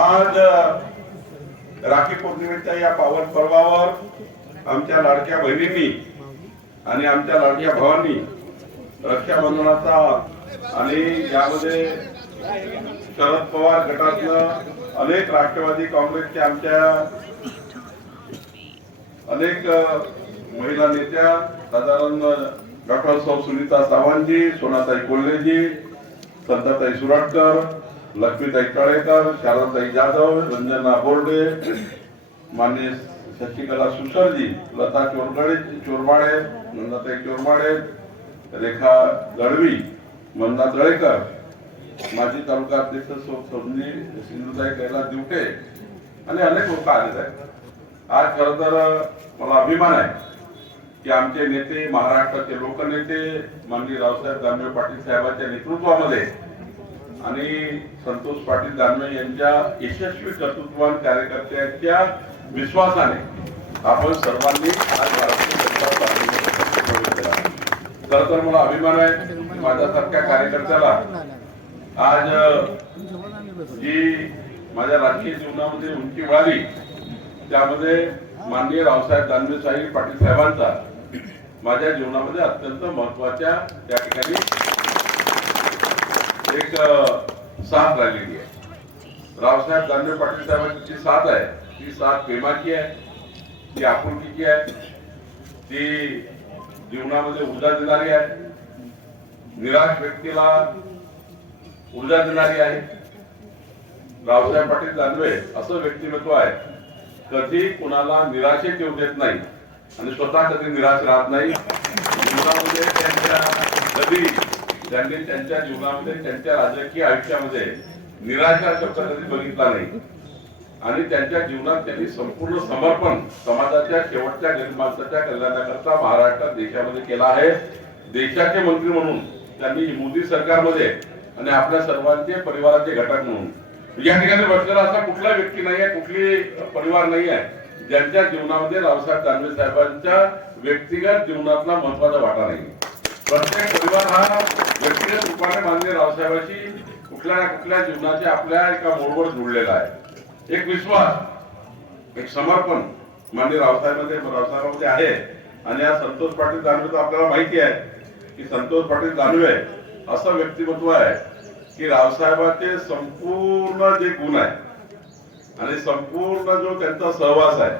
आज राखी पौर्णिमेच्या या पावन पर्वावर आमच्या लाडक्या बहिणींनी आणि आमच्या लाडक्या भावांनी रक्षाबंधनाचा आणि यामध्ये शरद पवार गटातनं अनेक राष्ट्रवादी काँग्रेसचे आमच्या अनेक महिला नेत्या साधारण डॉक्टर सौ सुनीता सावंतजी सोनाताई कोल्हेजी संताताई सुराटकर लक्ष्मीताई तळेकर शारदाताई जाधव रंजना बोर्डे मान्य शशिकला सुसरजी लता चोरगडे चोरमाडे नंदाताई चोरमाडे रेखा गडवी मंदा दळेकर माजी तालुका अध्यक्ष सौ सिंधुताई कैलास दिवटे आणि अनेक लोक आलेले आहेत. आज खरं तर मला अभिमान आहे की आमचे नेते महाराष्ट्राचे लोकनेते माननीय रावसाहेब दानवे पाटील साहेबांच्या नेतृत्वामध्ये आणि संतोष पाटील दानवे यांच्या यशस्वी कर्तृत्वान कार्यकर्त्यांच्या विश्वासाने आपण सर्वांनी आज भारतीय जनता पार्टीमध्ये खर तर मला अभिमान आहे माझ्यासारख्या कार्यकर्त्याला आज जी माझ्या राजकीय जीवनामध्ये उंची वाढली त्यामध्ये माननीय रावसाहेब दानवे साहेब पाटील साहेबांचा माझ्या जीवनामध्ये अत्यंत महत्त्वाच्या त्या ठिकाणी एक साथ राहिलेली आहे. रावसाहेब दानवे पाटील साहेबांची जी साथ आहे ती साथ प्रेमाची आहे ती आपुलकीची आहे ती जीवनामध्ये ऊर्जा देणारी आहे निराश व्यक्तीला ऊर्जा देणारी आहे. रावसाहेब पाटील दानवे असं व्यक्तिमत्व आहे कधी कुणाला निराशेत येऊ देत नाही. आणि स्वतः कधी निराश राहत नाही. जीवनामध्ये त्यांच्या कधी त्यांनी त्यांच्या जीवनामध्ये त्यांच्या राजकीय आयुष्यामध्ये निराशा शब्द कधी बघितला नाही. आणि त्यांच्या जीवनात त्यांनी संपूर्ण समर्पण समाजाच्या शेवटच्या गरीब माणसाच्या कल्याणाकरता महाराष्ट्रात देशामध्ये केला आहे. देशाचे मंत्री म्हणून त्यांनी मोदी सरकारमध्ये आणि आपल्या सर्वांचे परिवाराचे घटक म्हणून. या ठिकाणी बसलेला असा कुठला व्यक्ती नाही आहे कुठली परिवार नाही आहे ज्यांच्या जीवनामध्ये रावसाहेब दानवे साहेबांच्या व्यक्तिगत जीवनातला महत्त्वाचा वाटा नाही. प्रत्येक परिवार हा व्यक्तिगत रूपाने माननीय रावसाहेबांशी कुठल्या ना कुठल्या जीवनाच्या आपल्या एका मोडवर जुळलेला आहे. एक विश्वास एक समर्पण माननीय रावसाहेब रावसाहेबांमध्ये आहे. आणि या संतोष पाटील दानवे तर आपल्याला माहिती आहे की संतोष पाटील दानवे असं व्यक्तिमत्व आहे की रावसाहेबांचे संपूर्ण जे गुण आहे आणि संपूर्ण जो त्यांचा सहवास आहे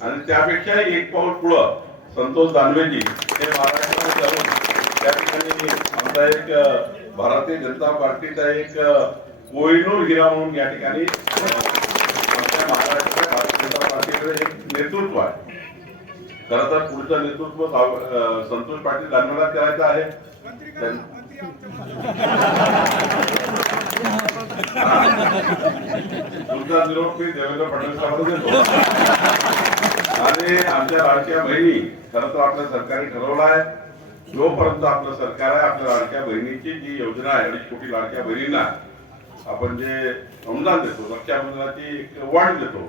आणि त्यापेक्षा एक पाऊल पुढं संतोष दानवेजी हे महाराष्ट्रात जाऊन त्या ठिकाणी आमचा एक भारतीय जनता पार्टीचा एक अ, कोहिनूर हिरा म्हणून या ठिकाणी आमच्या महाराष्ट्राच्या भारतीय जनता पार्टीकडे एक नेतृत्व आहे. खरं तर पुढचं नेतृत्व संतोष पाटील दानवेला करायचं आहे. तुमचा निरोप मी देवेंद्र फडणवीसांना आणि आमच्या लाडक्या बहिणी खरं तर आपल्या सरकारने ठरवलं आहे जोपर्यंत आपलं सरकार आहे आपल्या लाडक्या बहिणीची जी योजना आहे अडीच कोटी लाडक्या बहिणींना आपण जे अनुदान देतो रक्षाबंधनाची एक वाढ देतो.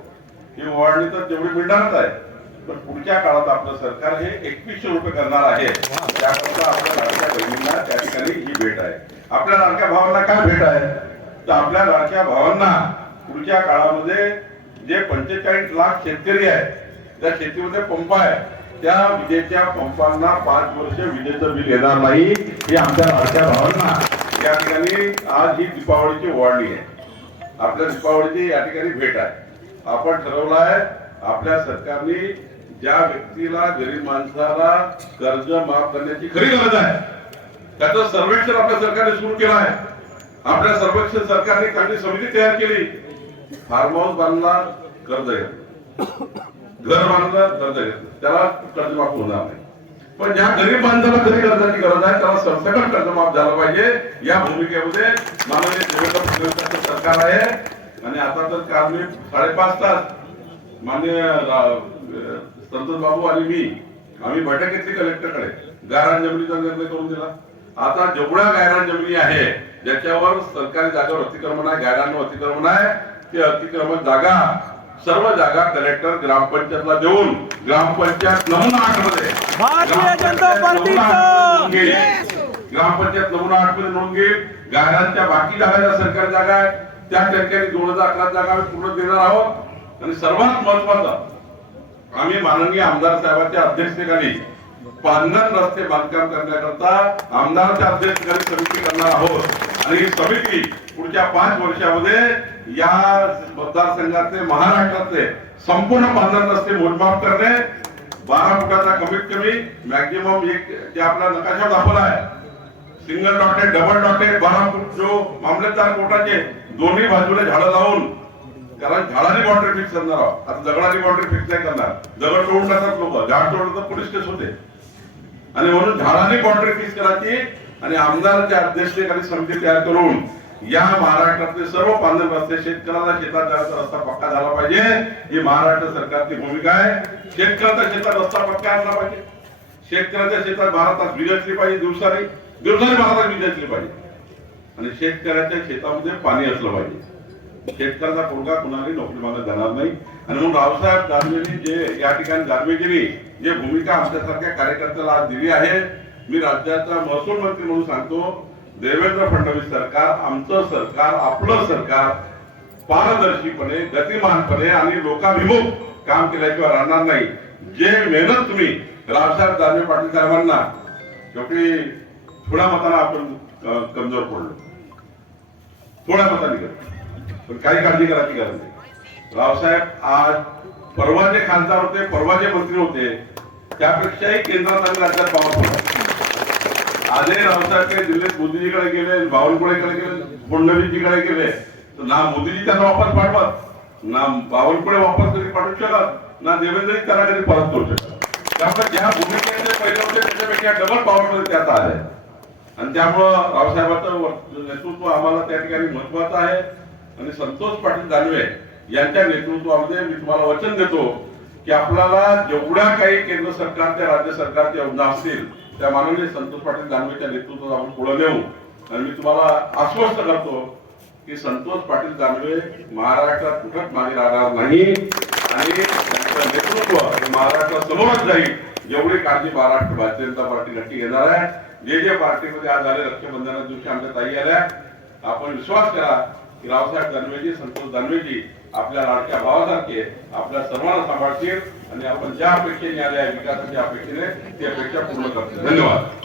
ही वाढणी तर जेवढी मिळणारच आहे पण पुढच्या काळात आपलं सरकार हे एकवीसशे रुपये करणार आहे. त्याकरता आपल्या लाडक्या बहिणींना त्या ठिकाणी ही भेट आहे. आपल्या लाडक्या भावांना काय भेट आहे? तर आपल्या लाडक्या भावांना पुढच्या काळामध्ये जे पंचेचाळीस लाख शेतकरी आहेत त्या शेतीमध्ये पंप आहे त्या विजेच्या पंपांना पाच वर्ष विजेचं बिल येणार नाही हे आमच्या लाडक्या भावांना या ठिकाणी आज ही दीपावलीची ओवाळणी आहे. आपल्या दीपावलीची या ठिकाणी भेट आहे. आपण ठरवलं आहे आपल्या सरकारने ज्या व्यक्तीला गरीब माणसाला कर्ज माफ करण्याची खरी गरज आहे त्याचं सर्वेक्षण आपल्या सरकारने सुरू केलं आहे. आपल्या सर्वेक्षण सरकारने काही समिती तयार केली. फार्म हाऊस बांधला कर्ज घेतलं घर बांधलं कर्ज घेतलं त्याला कर्जमाफ होणार नाही. पण ज्या गरीब माणसाला कधी कर्जाची गरज आहे त्याला सरसकट कर्जमाफ झालं पाहिजे. या भूमिकेमध्ये माननीय देवेंद्र फडणवीसांचं सरकार आहे. आणि आता तर काल मी साडेपाच तास मान्य संतोष बाबू आणि मी आम्ही बैठक घेतली कलेक्टरकडे गायरान जमिनीचा निर्णय करून दिला. आता जेवढ्या गायरान जमिनी आहे ज्याच्यावर सरकारी जागेवर अतिक्रमण आहे गायरान अतिक्रमण आहे ते अतिक्रमण जागा सर्व जागा कलेक्टर ग्रामपंचायतला देऊन ग्रामपंचायत नमुना आठमध्ये भारतीय जनता ग्रामपंचायत नमुना पार्टीचं आठमध्ये नोंद घेईल. गायरांच्या बाकी जागा ज्या सरकारी जागा आहेत. त्या टक्क्याने दोन हजार अकरा जागा आम्ही पूर्ण देणार आहोत. आणि सर्वात महत्वाचं आम्ही माननीय आमदार साहेबांच्या अध्यक्षतेखाली पांगण रस्ते बांधकाम करण्याकरता आमदाराच्या अध्यक्षतेखाली समिती करणार आहोत. आणि ही समिती पुढच्या पाच वर्षामध्ये या मतदारसंघातले महाराष्ट्रातले संपूर्ण पांगण रस्ते मोजमाप करणे. बारा फुटाचा कमीत कमी मॅक्झिमम एक जे आपला नकाशा दाखवला आहे सिंगल डॉटेड डबल डॉटेड बारा फूट जो मामलेदार कोर्टाचे दोन्ही बाजूला झाडं लावून कारण झाडाने बाउंड्री फिक्स करणार आहोत. आता दगडाने बाउंड्री फिक्स नाही करणार. दगड तोडून लोक. झाड तोडलं तर पोलीस केस होते. आणि म्हणून झाडाने बाउंड्री फिक्स करायची आणि आमदाराच्या अध्यक्षतेखाली समिती तयार करून या महाराष्ट्रातले सर्व पांढर रस्ते शेतकऱ्याला शेतात जायचा रस्ता पक्का झाला पाहिजे. ही महाराष्ट्र सरकारची भूमिका आहे. शेतकऱ्याच्या शेतात रस्ता पक्का असला पाहिजे. शेतकऱ्याच्या शेतात भारतात वीज असली पाहिजे दिवसाने. दिवसाने भारतात वीज असली पाहिजे. आणि शेतकऱ्याच्या शेतामध्ये पाणी असलं पाहिजे. शेतकऱ्याचा पोरगा कुणालाही नोकरी मागत जाणार नाही. आणि म्हणून रावसाहेब दानवेंनी जे या ठिकाणी दानवेजींनी जे भूमिका आमच्यासारख्या कार्यकर्त्याला आज दिली आहे मी राज्याचा महसूल मंत्री म्हणून सांगतो देवेंद्र फडणवीस सरकार आमचं सरकार आपलं सरकार पारदर्शीपणे गतिमानपणे आणि लोकाभिमुख काम केल्याशिवाय राहणार नाही. जे मेहनत तुम्ही रावसाहेब दानवे पाटील साहेबांना शेवटी थोड्या मताला आपण कमजोर पडलो. थोड्या मताने गेलो पण काही काळजी करायची गरज नाही. रावसाहेब आज परवाचे खासदार होते परवाचे मंत्री होते त्यापेक्षाही केंद्रात आणि राज्यात पॉवरफुल आहे. आजही रावसाहेब दिल्लीत मोदीजीकडे गेले बावनकुळेकडे गेले फडणवीसजीकडे गेले. तर ना मोदीजी त्यांना वापस पाठवत ना बावनकुळे वापस कधी पाठवू शकत ना देवेंद्रजी त्यांना कधी परत करू शकत. त्यामुळे ज्या भूमिकेचे पहिले होते त्याच्यापेक्षा डबल पॉवरफुल त्यात आले. आहे आणि त्यामुळं रावसाहेबांचं नेतृत्व आम्हाला त्या ठिकाणी महत्वाचं आहे. आणि संतोष पाटील दानवे यांच्या नेतृत्वामध्ये मी तुम्हाला वचन देतो की आपल्याला जेवढ्या काही केंद्र सरकारच्या राज्य सरकारच्या योजना असतील त्या माननीय संतोष पाटील दानवेच्या नेतृत्वात आपण पुढे नेऊ. आणि मी तुम्हाला आश्वस्त करतो की संतोष पाटील दानवे महाराष्ट्रात कुठंच मागे राहणार नाही. आणि त्यांचं नेतृत्व महाराष्ट्रात समोरच जाईल. जेवढी काळजी महाराष्ट्र भारतीय जनता पार्टी नक्की घेणार आहे. जे जे पार्टीमध्ये आज आले रक्षाबंधना दिवशी आमच्या ताई आल्या. आपण विश्वास करा की रावसाहेब दानवेजी संतोष दानवेजी आपल्या लाडक्या भावासारखे आपल्या सर्वांना सांभाळतील आणि आपण ज्या अपेक्षेने आल्या विकासाच्या अपेक्षेने ती अपेक्षा पूर्ण करतो धन्यवाद.